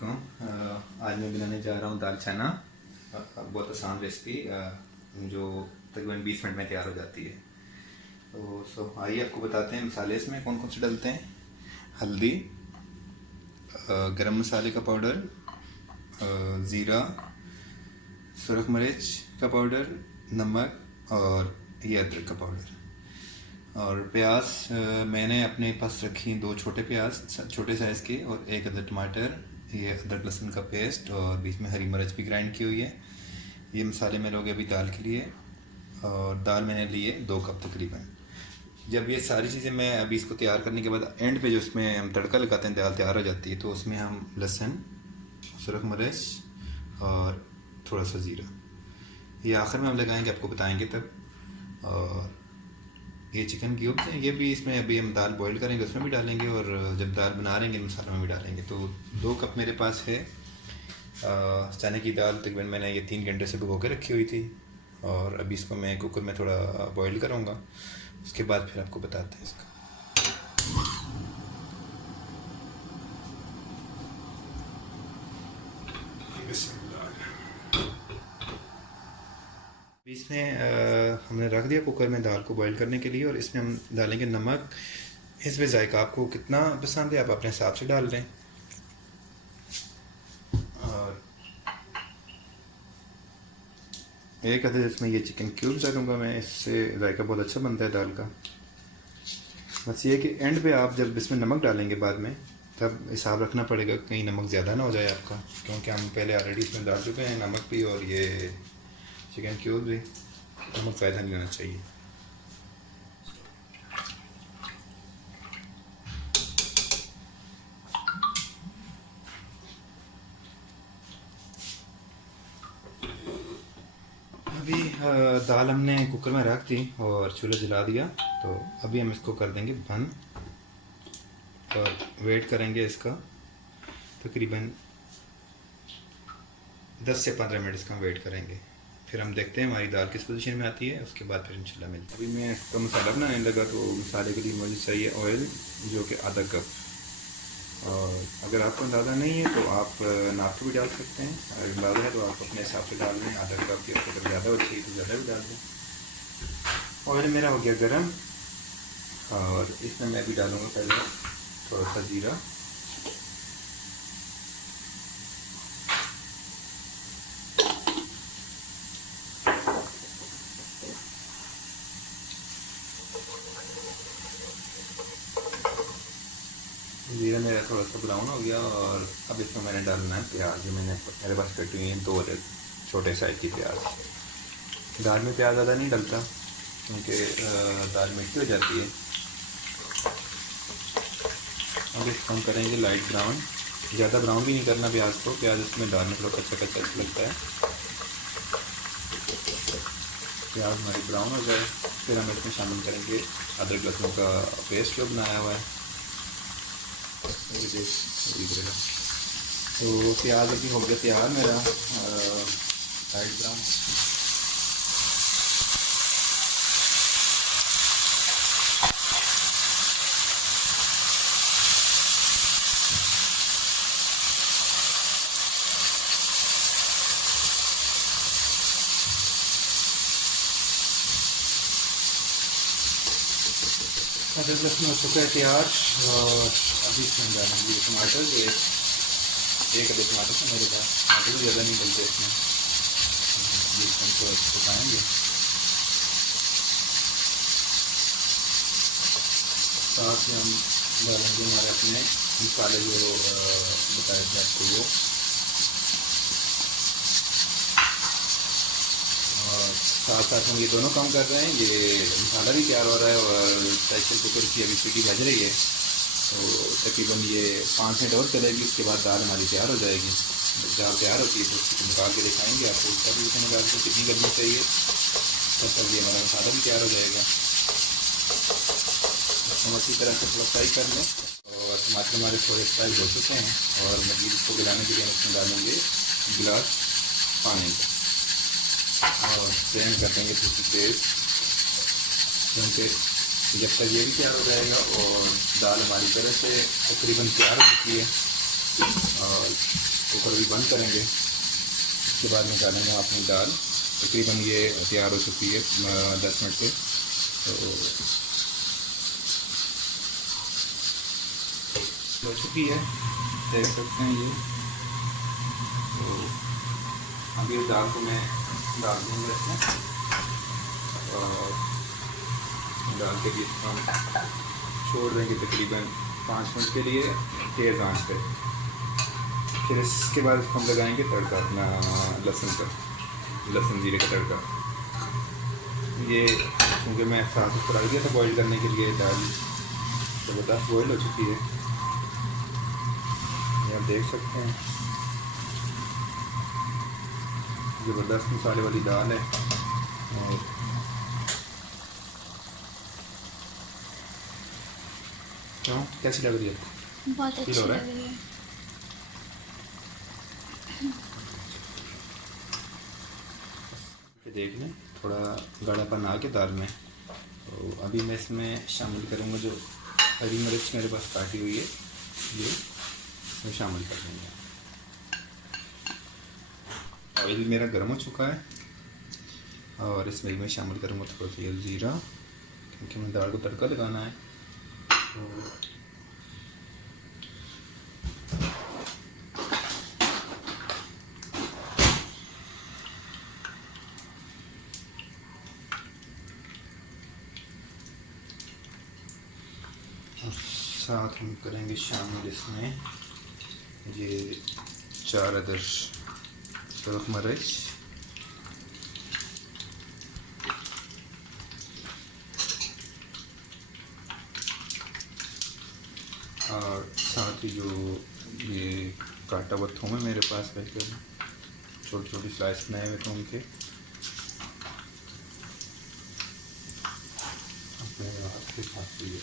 वालेकुम। आज मैं बनाने जा रहा हूँ दाल चना। बहुत आसान रेसिपी जो तकरीबन 20 मिनट में तैयार हो जाती है। तो आइए आपको बताते हैं मसाले इसमें कौन कौन से डलते हैं। हल्दी, गरम मसाले का पाउडर, ज़ीरा, सुरख मिर्च का पाउडर, नमक और ये अदरक का पाउडर। और प्याज मैंने अपने पास रखी 2 छोटे प्याज छोटे साइज़ के और 1 अदर टमाटर, ये अदरक लहसुन का पेस्ट और बीच में हरी मिर्च भी ग्राइंड की हुई है। ये मसाले मेरे हो गए अभी दाल के लिए। और दाल मैंने ली है 2 कप तकरीबन। जब ये सारी चीज़ें मैं अभी इसको तैयार करने के बाद एंड पे जो उसमें हम तड़का लगाते हैं दाल तैयार हो जाती है, तो उसमें हम लहसुन, सुरख मिर्च और थोड़ा सा ज़ीरा ये आखिर में हम लगाएंगे, आपको बताएंगे तब। और ये चिकन क्यूब्स हैं, ये भी इसमें अभी हम दाल बॉईल करेंगे उसमें भी डालेंगे और जब दाल बना रहेंगे मसालों में भी डालेंगे। तो 2 कप मेरे पास है चने की दाल। तकरीबन मैंने ये 3 घंटे से भिगो के रखी हुई थी और अभी इसको मैं कुकर में थोड़ा बॉईल करूँगा, उसके बाद फिर आपको बताते हैं इसका। इसमें हमने रख दिया कुकर में दाल को बॉईल करने के लिए और इसमें हम डालेंगे नमक। इसमें जायका आपको कितना पसंद है आप अपने हिसाब से डाल दें। और 1 अदद इसमें ये चिकन क्यूब्स डालूँगा मैं, इससे जायका बहुत अच्छा बनता है दाल का। बस ये कि एंड पे आप जब इसमें नमक डालेंगे बाद में तब हिसाब रखना पड़ेगा कहीं नमक ज़्यादा ना हो जाए आपका, क्योंकि हम पहले ऑलरेडी इसमें डाल चुके हैं नमक भी और ये चिकन क्यूब भी, नमक ज़्यादा नहीं होना चाहिए। अभी दाल हमने कुकर में रख दी और चूल्हा जला दिया, तो अभी हम इसको कर देंगे बंद और वेट करेंगे इसका तकरीबन 10 से 15 मिनट इसका वेट करेंगे। फिर हम देखते हैं हमारी दाल किस पोजीशन में आती है, उसके बाद फिर इंशाल्लाह मिलते हैं। अभी मैं इसका मसाला बनाने लगा, तो मसाले के लिए मुझे चाहिए ऑयल जो कि आधा कप। और अगर आपको अंदाज़ा नहीं है तो आप नाप भी डाल सकते हैं, अगर अंदाज़ा है तो आप अपने हिसाब से डाल दें। आधा कप या अगर ज़्यादा हो चाहिए तो ज़्यादा भी डाल दें। ऑयल मेरा हो गया गर्म और इसमें मैं भी डालूँगा पहले थोड़ा सा ज़ीरा, ज़ीरा मेरा थोड़ा सा ब्राउन हो गया। और अब इसमें मैंने डालना है प्याज, जो मैंने मेरे पास कटी हुई है 2 अदर छोटे साइज़ की प्याज। दाल में प्याज ज़्यादा नहीं डलता क्योंकि दाल मिट्टी हो जाती है। अब इसको हम करेंगे लाइट ब्राउन, ज़्यादा ब्राउन भी नहीं करना प्याज को, प्याज इसमें डालने थोड़ा कच्चा कच्चा लगता है। प्याज हमारी ब्राउन हो जाए फिर हम इसमें शामिल करेंगे अदरक लहसुन का पेस्ट जो बनाया हुआ है। तो प्याज अभी हो गया तैयार मेरा लाइट ब्राउन। अदरक लहसुन हो चुका है तैयार और अभी इसमें डालेंगे टमाटर। ये 1 अदद टमाटर से मेरे पास, टमाटर भी ज़्यादा नहीं डलते इसमें, इसको सुखाएँगे। साथ में हम डालेंगे हमारे अपने मसाले जो बताए थे आपको वो, और साथ साथ हम ये दोनों काम कर रहे हैं। ये मसाला भी तैयार हो रहा है और प्रेशर कुकर की अभी सीटी बज रही है, तो तकरीबन ये 5 मिनट और चलेगी, उसके बाद दाल हमारी तैयार हो जाएगी। दाल तैयार होती है तो उसको निकाल के दिखाएंगे आपको, उसका भी उसमें निकाल के कितनी गर्मी चाहिए, तब तक ये हमारा मसाला भी तैयार हो जाएगा। हम अच्छी तरह से थोड़ा फ्राई कर लें और टमाटर हमारे थोड़े फ्राई हो चुके हैं और मज़ीद इसको गिलाने के लिए हम इसमें डालेंगे गिलास पानी और सेंड कर देंगे थोड़ी तेज़, क्योंकि जब तक ये भी तैयार हो जाएगा। और दाल हमारी तरह से तकरीबन तैयार हो चुकी है और कुकर भी बंद करेंगे। उसके बाद निकालेंगे अपनी दाल। तकरीबन ये तैयार हो चुकी है 10 मिनट पे। तो हो चुकी है, देख सकते हैं ये। तो अभी इस दाल को मैं डाल दूँगा इसमें, और डाल के बीच हम छोड़ देंगे तकरीबन 5 मिनट के लिए तेज़ आंच पे। फिर इसके बाद इसको हम लगाएंगे तड़का अपना लहसुन का, लहसुन जीरे का तड़का। ये क्योंकि मैं साथ फ्राई दिया था बॉईल करने के लिए दाल, ज़बरदस्त बॉईल हो चुकी है, ये आप देख सकते हैं। ज़बरदस्त मसाले वाली दाल है। और क्यों, कैसी लग रही है? बहुत अच्छी लग रही है। देख लें थोड़ा गाढ़ापन आ के दाल में। तो अभी मैं इसमें शामिल करूँगा जो हरी मिर्च मेरे पास काटी हुई है, ये इसमें शामिल कर देंगे। ऑयल मेरा गर्म हो चुका है, और इसमें मैं शामिल करूँगा थोड़ा सा ज़ीरा, क्योंकि मैं दाल को तड़का लगाना है। तो साथ हम करेंगे शामिल इसमें ये 4 अदर सुरख मिर्च, और साथ ही जो ये काटा हुआ थूम है मेरे पास, बिल्कुल छोटी छोटी स्लाइस बनाए हुए थूम के, अपने हाथ के साथ ये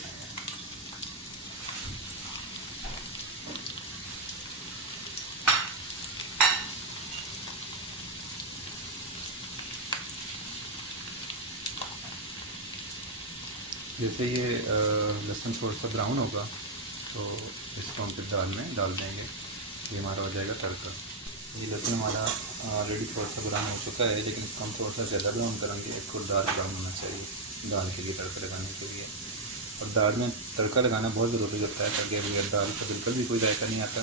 जैसे ये लहसुन थोड़ा सा ब्राउन होगा तो इसको हम फिर दाल में डाल देंगे। ये हमारा हो जाएगा तड़का। ये लहसुन हमारा ऑलरेडी थोड़ा सा ब्राउन हो चुका है, लेकिन इसको हम थोड़ा सा ज़्यादा ब्राउन करेंगे। इसको डार्क ब्राउन होना चाहिए दाल के लिए, तड़का लगाने के लिए। और दाल में तड़का लगाना बहुत ज़रूरी होता है, ताकि बगैर दाल का बिल्कुल भी कोई जायका नहीं आता।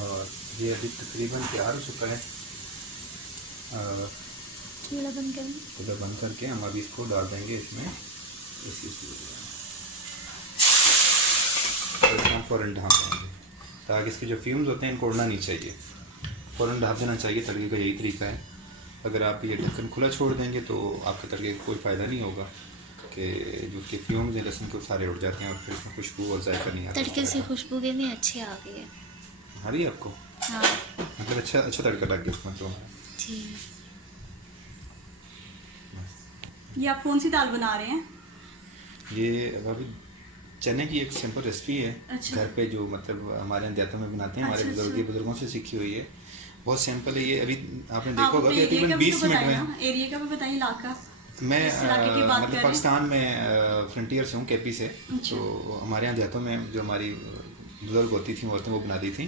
और ये अभी तकरीबन तैयार हो चुका है। चूल्हा बंद करें, चूल्हा बंद करके हम अभी इसको डाल देंगे इसमें। हम फ़ौरन ढाँप देंगे, ताकि इसके जो फ्यूम्स होते हैं इनको उड़ना नहीं चाहिए, फ़ौरन ढाँप देना चाहिए। तड़के का यही तरीका है। अगर आप ये ढक्कन खुला छोड़ देंगे तो आपके तड़के का कोई फ़ायदा नहीं होगा, कि जो उसके फ्यूम्स हैं लहसुन के सारे उड़ जाते हैं, और फिर इसमें खुशबू और जायका नहीं आता। तड़के से खुशबू कितनी अच्छी आ गई है। आ रही है आपको? हाँ, मतलब अच्छा तड़का लग गया उसमें तो। जी। ये आप कौन सी दाल बना रहे हैं? ये अभी चने की एक सिंपल रेसिपी है। अच्छा। घर पे जो मतलब हमारे यहाँ देहातों में बनाते हैं, हमारे बुजुर्गों से सीखी हुई है। बहुत सिंपल है ये। अभी आपने देखा होगा कि तकरीबन 20 मिनट में। एरिया का भी बताइए, इलाका। मैं इस इलाके की बात मतलब करें। पाकिस्तान में फ्रंटियर से हूँ, केपी से। अच्छा। तो हमारे यहाँ देहातों में जो हमारी बुजुर्ग होती थी औरतें, वो बनाती थी।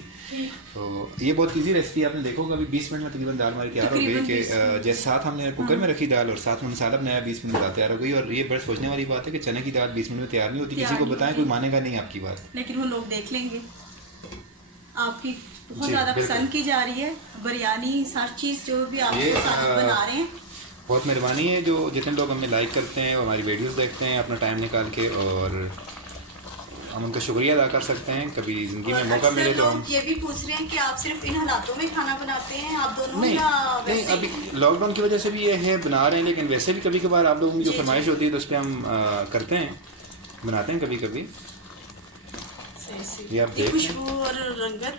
तो ये बहुत इजी रेसिपी, आपने देखा होगा। अभी 20 मिनट में तकरीबन दाल हमारी तैयार हो गई। कि जैसे साथ हमने कुकर में रखी दाल और साथ में मसाला बनाया, 20 मिनट में दाल तैयार हो गई। और ये बड़ा सोचने वाली बात है कि चने की दाल 20 मिनट में तैयार नहीं होती। किसी को बताएं, कोई मानेगा नहीं आपकी बात, लेकिन वो लोग देख लेंगे। आपकी बहुत जी, ज़्यादा बिल्कुल। पसंद की जा रही है बिरयानी, हर चीज़ जो भी आप ये, साथ बना रहे हैं। बहुत मेहरबानी है जो जितने लोग हमें लाइक करते हैं, हमारी वीडियोस देखते हैं अपना टाइम निकाल के, और हम उनका शुक्रिया अदा कर सकते हैं। कभी ज़िंदगी में और मौका अक्सर मिले तो हम लोग ये भी पूछ रहे हैं कि आप सिर्फ इन हालातों में खाना बनाते हैं, आप दोनों नहीं या नहीं वैसे अभी ही? लॉकडाउन की वजह से भी ये है बना रहे हैं, लेकिन वैसे भी कभी कभार आप लोगों की जो जी, फरमाइश जी। होती है तो उस पर हम करते हैं, बनाते हैं कभी कभी। ये आप ये देख लें। खुशबू और रंगत।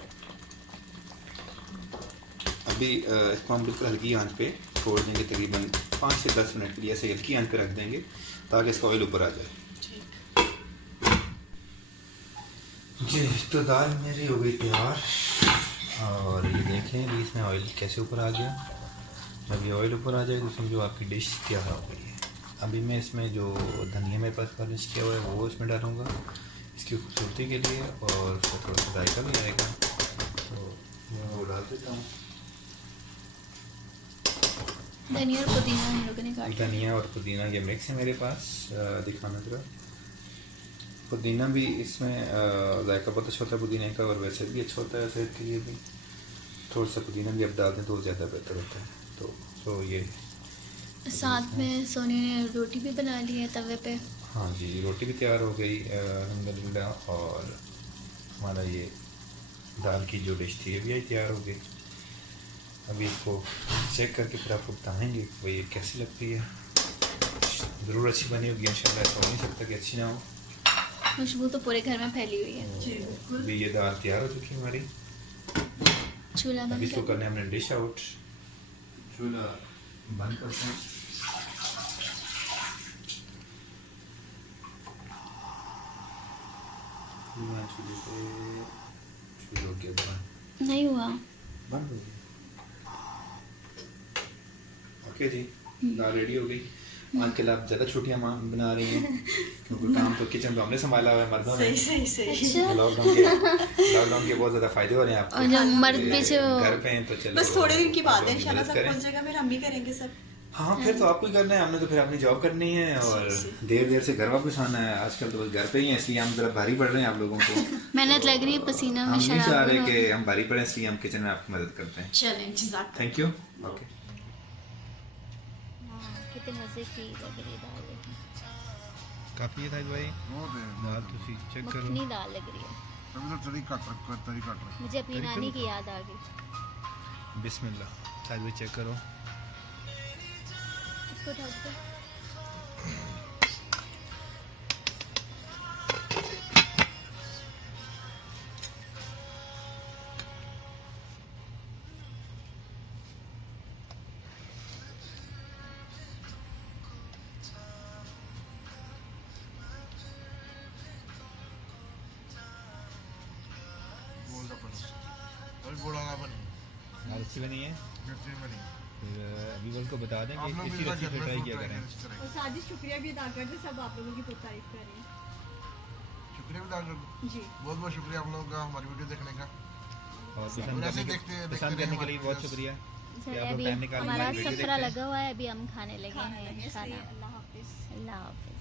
अभी इसको हम बिल्कुल हल्की आंच पे छोड़ देंगे, तकरीबन 5 से 10 मिनट के लिए ऐसे हल्की आंच पे रख देंगे, ताकि इसका ऑयल ऊपर आ जाए। जी, तो दाल मेरी हो गई तैयार, और ये देखें अभी इसमें ऑयल कैसे ऊपर आ गया। जब ये ऑयल ऊपर आ जाए तो समझो आपकी डिश तैयार हो गई है। अभी मैं इसमें जो धनिया मेरे पास गार्निश किया हुआ है वो इसमें डालूँगा। इसकी खूबसूरती के लिए और उसका थोड़ा सा जायका भी आएगा। तो मैं वो डाल देता हूँ। धनिया और पुदीना हम लोगों ने काटा। धनिया और पुदीना ये मिक्स है मेरे पास। दिखाना जरा। पुदीना भी इसमें जायका बहुत अच्छा होता है पुदीने का, और वैसे भी अच्छा होता है सेहत के लिए भी। थोड़ा सा पुदीना भी अब डाल दें तो ज़्यादा बेहतर होता है। तो ये साथ में सोनी ने रोटी भी बना ली है तवे पे। हाँ जी, रोटी भी तैयार हो गई अल्हम्दुलिल्लाह। और हमारा ये दाल की जो डिश थी ये भी आई तैयार हो गई। अभी इसको चेक करके फिर आपको बताएंगे वो ये कैसी लगती है। ज़रूर अच्छी बनी होगी इंशाल्लाह, ऐसा हो नहीं सकता कि अच्छी ना हो। खुशबू तो पूरे घर में फैली हुई है। अभी ये दाल तैयार हो चुकी है हमारी। चूल्हा अब बंद इसको कर। करने हमने डिश आउट। चूल्हा बंद करते हैं। चूल्हे पे चूल्हे के बंद नहीं हुआ। हो गई। ओके जी, दाल रेडी हो गई। आजकल आप ज़्यादा छुट्टियाँ बना रही हैं क्योंकि काम तो किचन तो हमने संभाला हुआ है मर्दों ने। सही लॉकडाउन के बहुत ज़्यादा फायदे हो रहे हैं आपको। और जब मर्द ये भी जो घर पे हैं तो चलो बस थोड़े दिन की बात है, आप इंशाल्लाह मदद सब करें। खुल जाएगा, फिर हम ही करेंगे सब। हाँ, फिर तो आपको ही करना है, हमने तो फिर अपनी जॉब करनी है और देर से घर वापस आना है। आजकल तो बस घर पे ही हैं, इसलिए हम ज़रा भारी पड़ रहे हैं आप लोगों को। मेहनत लग रही है, पसीना हम में नहीं चाह शराब रहे हो। कि हम भारी पड़े, इसलिए हम किचन में आपकी मदद करते हैं। चलें जज़ाक थैंक यू। ओके, हाँ, कितने मज़े की लग रही है दाल। काफ़ी है भाई दाल, तो चेक करो। मखनी दाल लग रही है। मुझे अपनी नानी की याद आ गई। बिस्मिल्लाह, शायद भाई चेक करो। इसको ढक दो। दाल अच्छी बनी है। फिर अभी बोल को बता दें कि इसी रेसिपी ट्राई किया करें। और सादी शुक्रिया भी अदा करते, सब आप लोगों की बहुत तारीफ कर रहे हैं। शुक्रिया भी दाल जी बहुत बहुत शुक्रिया आप लोगों का हमारी वीडियो देखने का। और ऐसे देखते पसंद करने के लिए बहुत शुक्रिया। चलिए, आप लोग अभी टाइम निकाल के हमारा हमारी वीडियो सफरा देखते हैं। लगा हुआ है, अभी हम खाने लगे हैं इसलिए खाना। अल्लाह हाफिज़। अल्लाह हाफिज़।